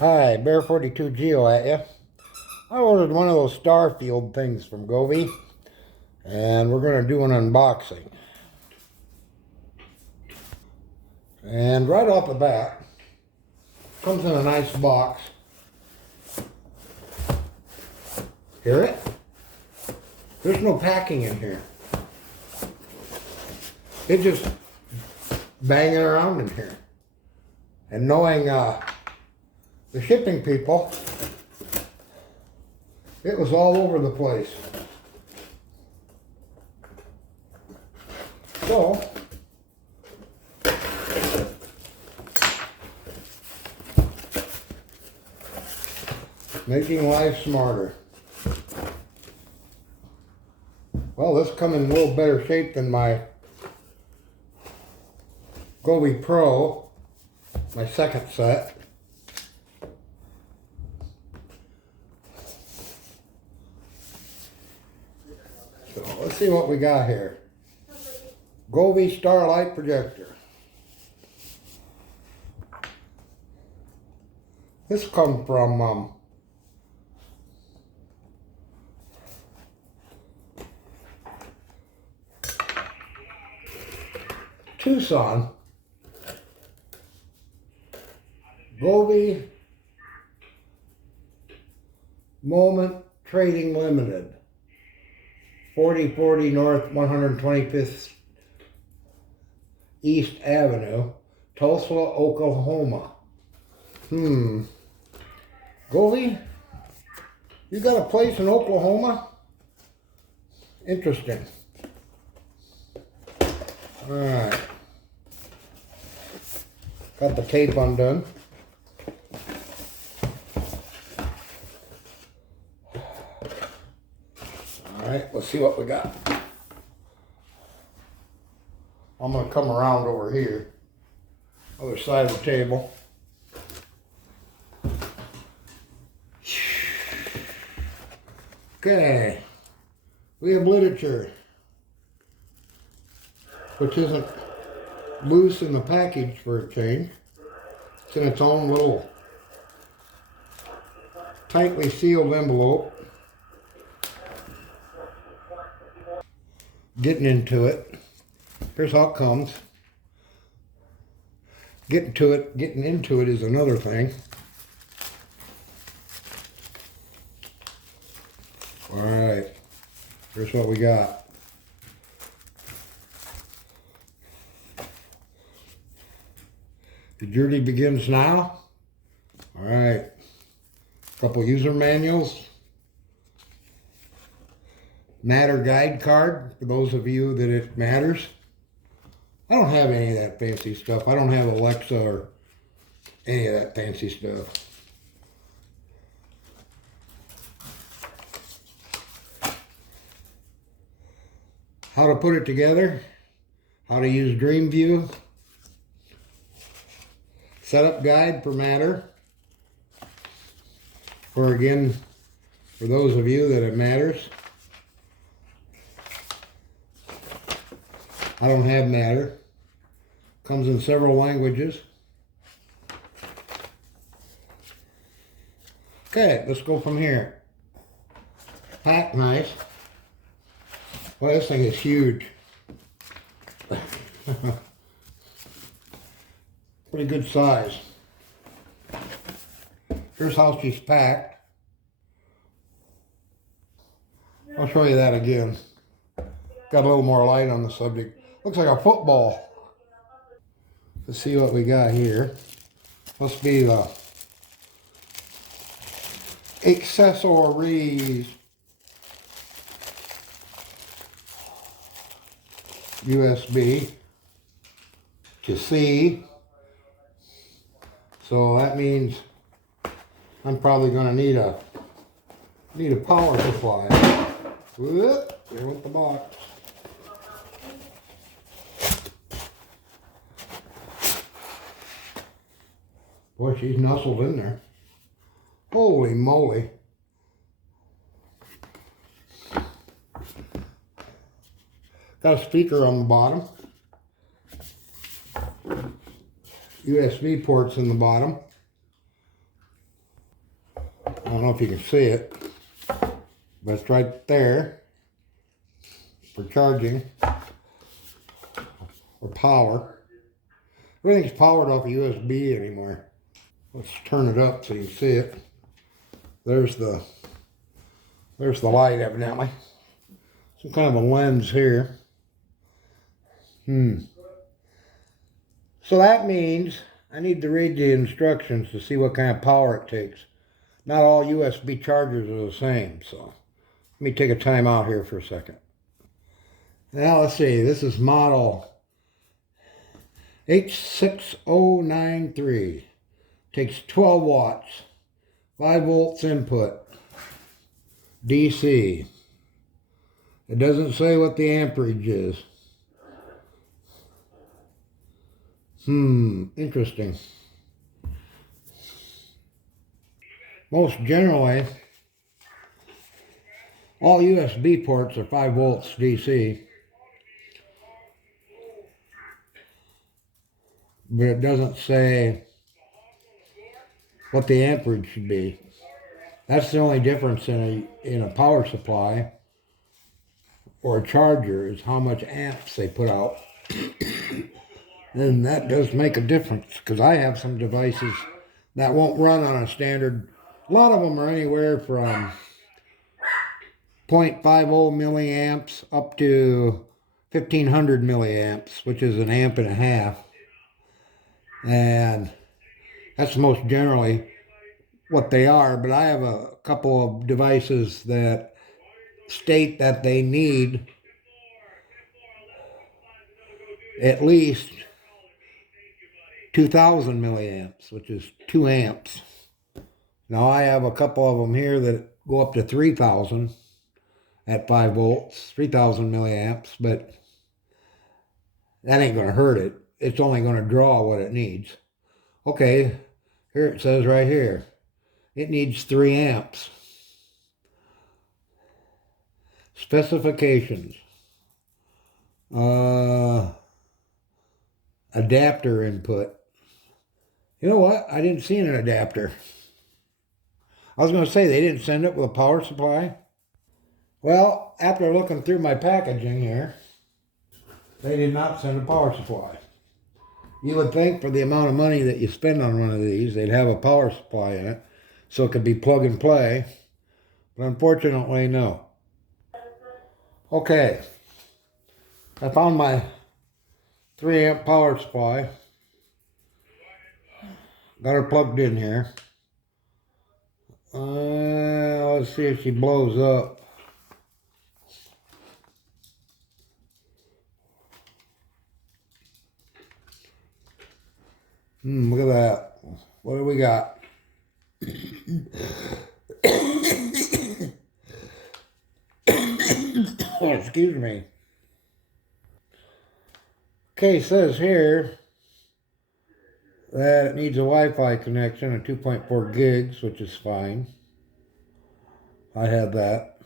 Hi, Bear42 Geo at you. I ordered one of those Starfield things from Govee, and we're going to do an unboxing. And right off the bat, comes in a nice box. Hear it? There's no packing in here. It's just banging around in here. And knowing the shipping people, it was all over the place. So, making life smarter. Well, this comes in a little better shape than my Govee Pro, my second set. So let's see what we got here. Govee Star Light Projector. This comes from Tucson. Govee Moment Trading Limited. 4040 North 125th East Avenue, Tulsa, Oklahoma. Govee, you got a place in Oklahoma? Interesting. Alright. Got the tape undone. Alright, let's see what we got. I'm going to come around over here, other side of the table. Okay, we have literature, which isn't loose in the package for a change. It's in its own little tightly sealed envelope. Getting into it. Here's how it comes. Getting into it is another thing. Alright, here's what we got. The journey begins now. Alright, couple user manuals. Matter guide card, for those of you that it matters. I don't have any of that fancy stuff. I don't have Alexa or any of that fancy stuff. How to put it together, how to use Dreamview, setup guide for Matter, for those of you that it matters. I don't have Matter. Comes in several languages. Okay, let's go from here. Pack nice. Well, this thing is huge. Pretty good size. Here's how she's packed. I'll show you that again. Got a little more light on the subject. Looks like a football. Let's see what we got here. Must be the accessories. USB to C. So that means I'm probably going to need a power supply. Whoop, there went the box. Boy, she's nestled in there. Holy moly. Got a speaker on the bottom. USB ports in the bottom. don't know if you can see it, but it's right there for charging or power. Everything's powered off of USB anymore. Let's turn it up so you can see it. There's the light evidently. Some kind of a lens here. So that means I need to read the instructions to see what kind of power it takes. Not all USB chargers are the same, so let me take a time out here for a second. Now let's see, this is model H6093. Takes 12 watts, 5 volts input, DC. It doesn't say what the amperage is. Interesting. Most generally, all USB ports are 5 volts DC. But it doesn't say what the amperage should be. That's the only difference in a power supply or a charger, is how much amps they put out. And that does make a difference, because I have some devices that won't run on a standard. A lot of them are anywhere from 0.50 milliamps up to 1500 milliamps, which is an amp and a half. And that's most generally what they are. But I have a couple of devices that state that they need at least 2000 milliamps, which is 2 amps. Now I have a couple of them here that go up to 3000 at 5 volts, 3000 milliamps, but that ain't going to hurt it. It's only going to draw what it needs. Okay, here it says right here, it needs 3 amps. Specifications. Adapter input. You know what? I didn't see an adapter. I was going to say they didn't send it with a power supply. Well, after looking through my packaging here, they did not send a power supply. You would think for the amount of money that you spend on one of these, they'd have a power supply in it, so it could be plug and play. But unfortunately, no. Okay. I found my 3 amp power supply. Got her plugged in here. Let's see if she blows up. Look at that. What do we got? Oh, excuse me. Okay, it says here that it needs a Wi-Fi connection of 2.4 gigs, which is fine. I have that.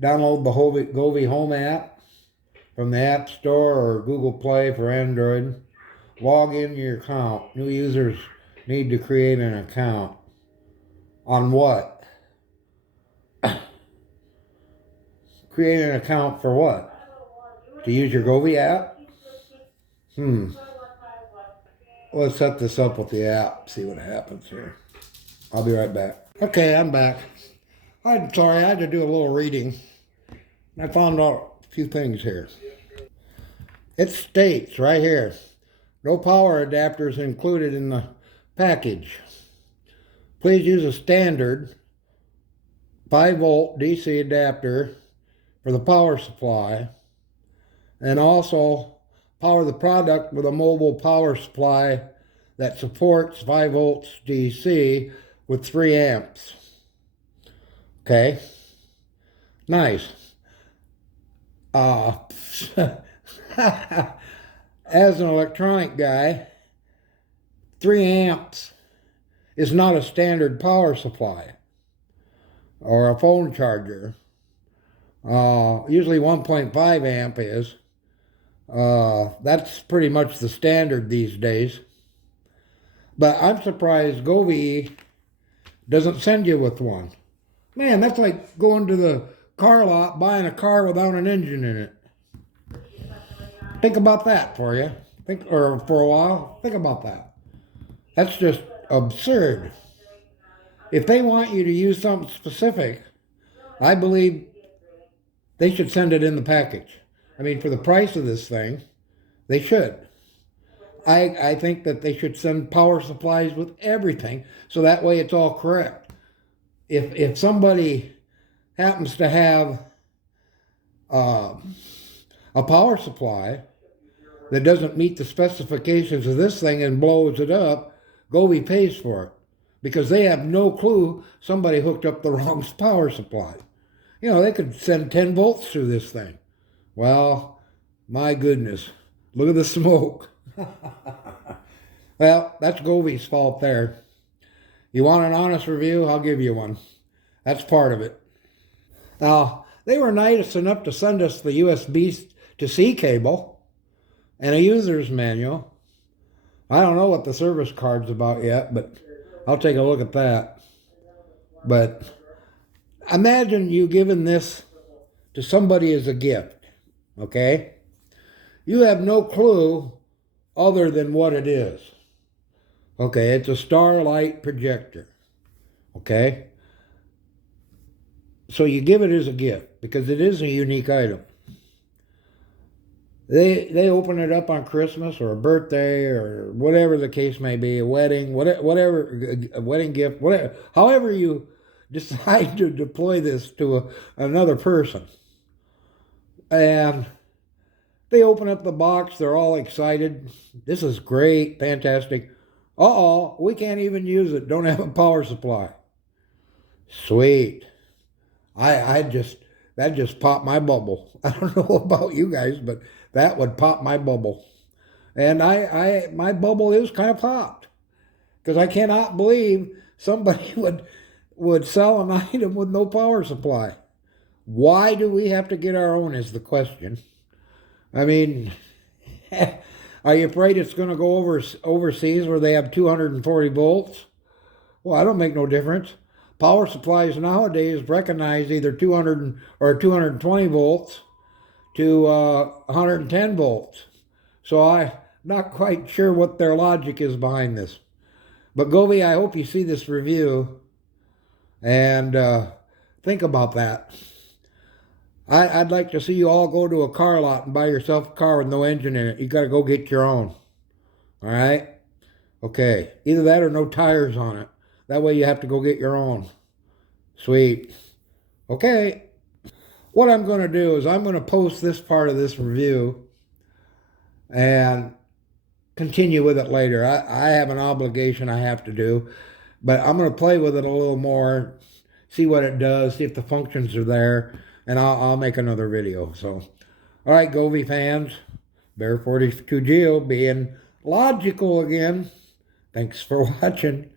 Download the Govee Home app from the App Store or Google Play for Android. Log in your account. New users need to create an account. On what? Create an account for what? To use your Govee app? Let's set this up with the app, see what happens here. I'll be right back. Okay, I'm back. I'm sorry, I had to do a little reading. I found out a few things here. It states right here, no power adapters included in the package. Please use a standard 5 volt DC adapter for the power supply, and also power the product with a mobile power supply that supports 5 volts DC with 3 amps. Okay, nice. As an electronic guy, 3 amps is not a standard power supply or a phone charger. Usually 1.5 amp is. That's pretty much the standard these days. But I'm surprised Govee doesn't send you with one. Man, that's like going to the car lot, buying a car without an engine in it. Think about that for you. Or for a while, think about that. That's just absurd. If they want you to use something specific, I believe they should send it in the package. I mean, for the price of this thing, they should. I think that they should send power supplies with everything, so that way it's all correct. If somebody happens to have a power supply that doesn't meet the specifications of this thing and blows it up, Govee pays for it because they have no clue somebody hooked up the wrong power supply. You know, they could send 10 volts through this thing. Well, my goodness, look at the smoke. Well, that's Govee's fault there. You want an honest review? I'll give you one. That's part of it. Now, they were nice enough to send us the USB to C cable and a user's manual. I don't know what the service card's about yet, but I'll take a look at that. But imagine you giving this to somebody as a gift, okay? You have no clue other than what it is. Okay, it's a Starlight projector, okay? So you give it as a gift because it is a unique item. They open it up on Christmas or a birthday or whatever the case may be, a wedding, whatever a wedding gift, whatever. However you decide to deploy this to another person. And they open up the box, they're all excited. This is great, fantastic. Uh-oh, we can't even use it, don't have a power supply. Sweet. That just popped my bubble. I don't know about you guys, but that would pop my bubble. And my bubble is kind of popped. Because I cannot believe somebody would sell an item with no power supply. Why do we have to get our own is the question. I mean, are you afraid it's going to go overseas where they have 240 volts? Well, I don't make no difference. Power supplies nowadays recognize either 200 or 220 volts to 110 volts. So I'm not quite sure what their logic is behind this. But Govee, I hope you see this review and think about that. I'd like to see you all go to a car lot and buy yourself a car with no engine in it. You got to go get your own. All right? Okay. Either that or no tires on it. That way you have to go get your own. Sweet. Okay. What I'm going to do is I'm going to post this part of this review and continue with it later. I have an obligation I have to do, but I'm going to play with it a little more, see what it does, see if the functions are there, and I'll make another video. So, all right, Govee fans, Bear 42 Geo being logical again. Thanks for watching.